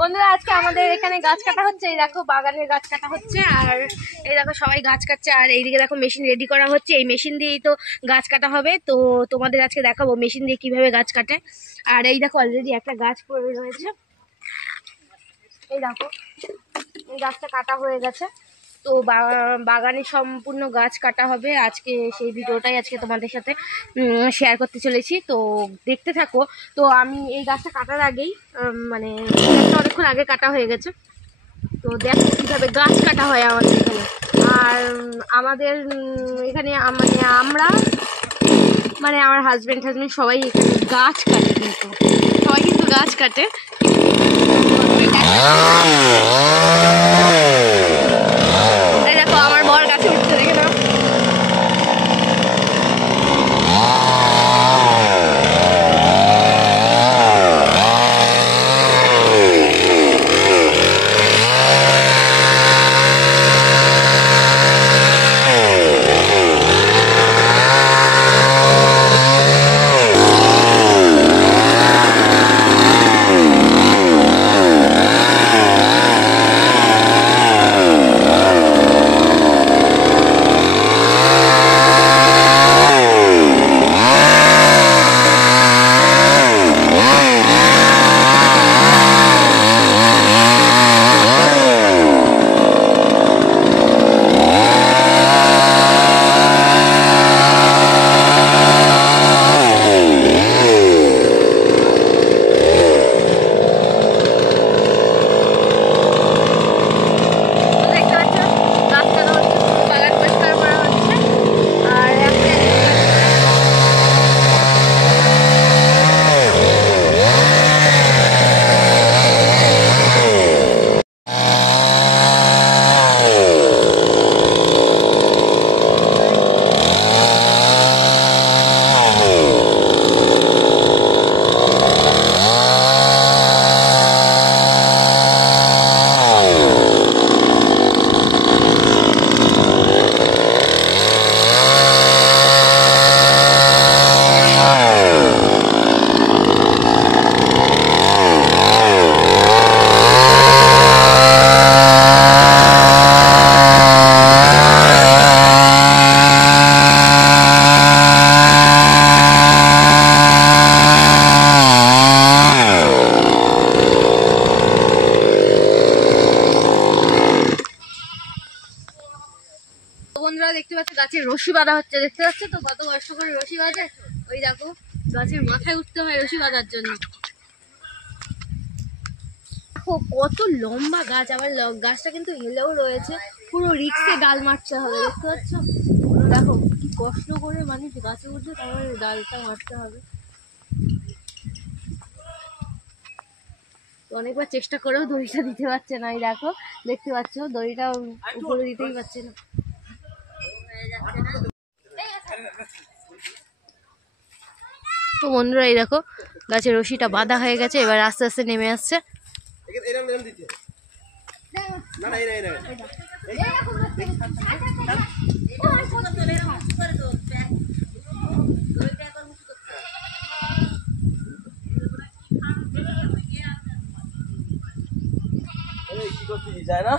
বন্ধুরা আজকে আমাদের এখানে গাছ কাটা হচ্ছে। এই দেখো বাগানের গাছ কাটা হচ্ছে, আর এই দেখো সবাই গাছ কাটছে, আর এইদিকে দেখো মেশিন রেডি করা হচ্ছে। এই মেশিন দিয়েই তো গাছ কাটা হবে। তো তোমাদের আজকে দেখাবো মেশিন দিয়ে কিভাবে গাছ কাটে। আর এই দেখো অলরেডি একটা গাছ পড়ে রয়েছে, এই দেখো এই গাছটা কাটা হয়ে গেছে। তো বাগানে সম্পূর্ণ গাছ কাটা হবে আজকে, সেই ভিডিওটাই আজকে তোমাদের সাথে শেয়ার করতে চলেছি। তো দেখতে থাকো। তো আমি এই গাছটা কাটার আগেই মানে অনেকক্ষণ আগে কাটা হয়ে গেছে। তো দেখো কীভাবে গাছ কাটা হয় আমাদের এখানে। আর আমাদের এখানে মানে আমার হাজব্যান্ড সবাই এখানে গাছ কাটে, সবাই কিন্তু গাছ কাটে। দেখো আমার বর গাছে উঠছে, দেখে নাও। বন্ধুরা দেখতে পাচ্ছ গাছের রশি বাঁধা হচ্ছে, দেখতে পাচ্ছ তো কত কষ্ট করে রশি বাঁধে। ওই দেখো গাছের মাথায় উঠতে হয় রশি বাঁধার জন্য। দেখো কত লম্বা গাছ, আবার গাছটা কিন্তু হেলেও রয়েছে, পুরো রিক্সে ডাল মারতে হবে। দেখতে পাচ্ছ, দেখো কি কষ্ট করে মানুষ গাছে উঠছে, তারপরে ডালটা মারতে হবে। অনেকবার চেষ্টা করেও দড়িটা দিতে পারছে না। এই দেখো দেখতে পাচ্ছ দড়িটা উপরে দিতেই পারছে না। তো বন্ধুরা এই দেখো গাছের রশিটা বাঁধা হয়ে গেছে, এবার আস্তে আস্তে নেমে আসছে। যায় না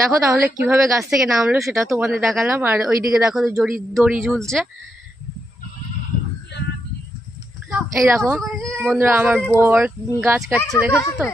দেখো তাহলে কিভাবে গাছ থেকে নামলো সেটা তোমাদের দেখালাম। আর ওইদিকে দেখো দড়ি ঝুলছে। এই দেখো বন্ধুরা আমার বর গাছ কাটছে, দেখেছো তো।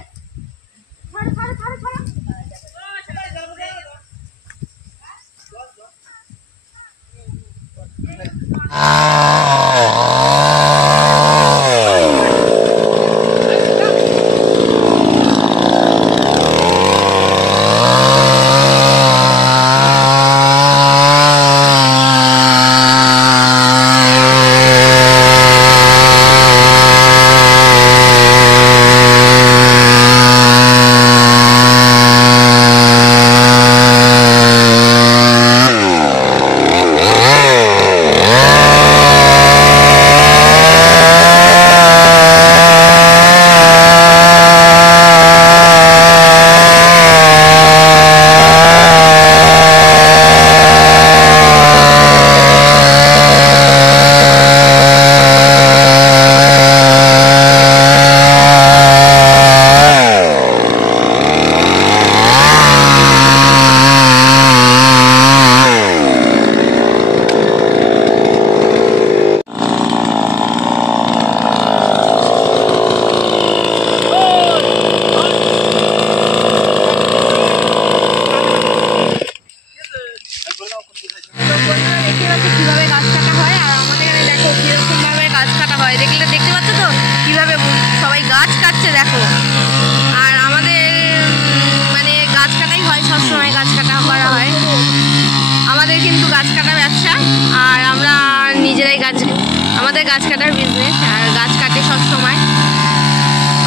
গাছ কাটার বিজনেস, আর গাছ কাটে সব সময়।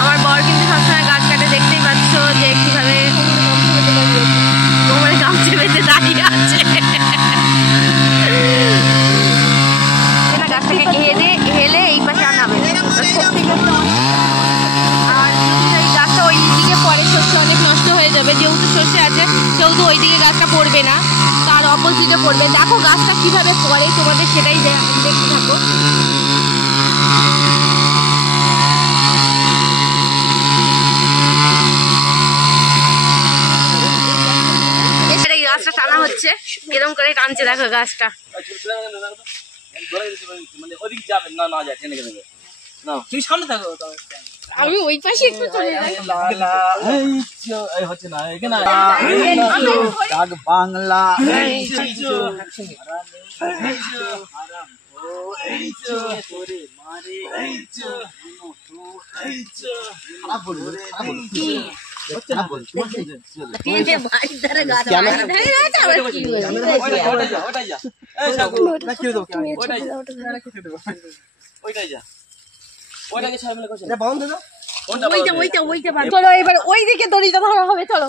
আমার বর কিন্তু সবসময় গাছ কাটে, দেখতেই পাচ্ছ যে কিভাবে কোমরে গামছা বেঁধে দাঁড়িয়ে আছে। গাছটাকে হেলে এই পাশে আনাবে, আর যদি এই গাছটা ওই দিকে পরে শস্য অনেক নষ্ট হয়ে যাবে। যেহেতু শস্য আছে সেহেতু ওই দিকে গাছটা পড়বে না, তার অপোজিটে পড়বে। দেখো গাছটা কিভাবে পড়ে, তোমাদের সেটাই দেখতে থাকো। এই গাছটা টানা হচ্ছে, এরকম করে টানছে, দেখো গাছটা। আমি ওই পাশে একটু চলে যাই। হচ্ছে না এখানে ডাক বাংলা চলো এবার ওই দিকে দড়িটা ধরা হবে, চলো।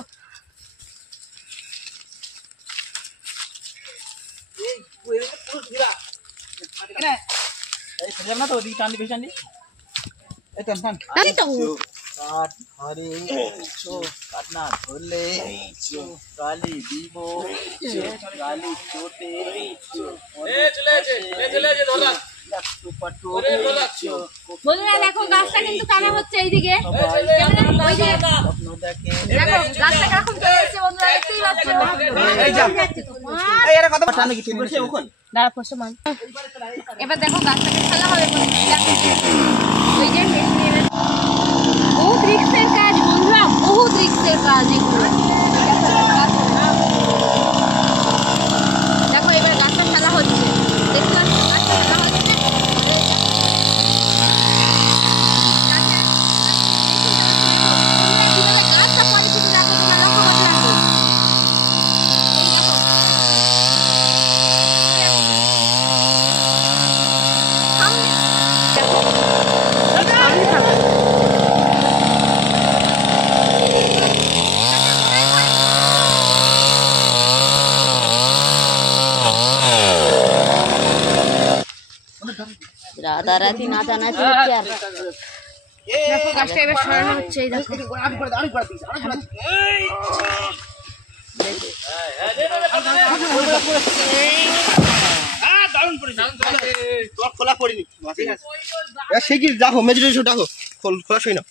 বন্ধুরা দেখো গাছটা কিন্তু টানা হচ্ছে এইদিকে, দেখো গাছটা কিরকম চলে এসেছে বন্ধুরা, দেখতেই পাচ্ছ। এবার দেখো গাছটাকে ফেলা হবে, ওই যে বহুত রিস্কের কাজ বন্ধুরা, বহুত রিস্কের কাজ এগুলো। দেখো এবার গাছটা ফেলা হচ্ছে, দেখতে পাচ্ছ গাছটা ফেলা হচ্ছে। গাছটা পরে কিছু দেখো, তোমার লক্ষ্য করতে লাগবে। সামনে থাকো। রাতারাতি নাচানাচি হচ্ছে আর দেখো গাছটা এবার সরানো হচ্ছে, এই দেখো। খোলা করিনি সে কি দেখো মেজরিটি ডাকো খোলা সই না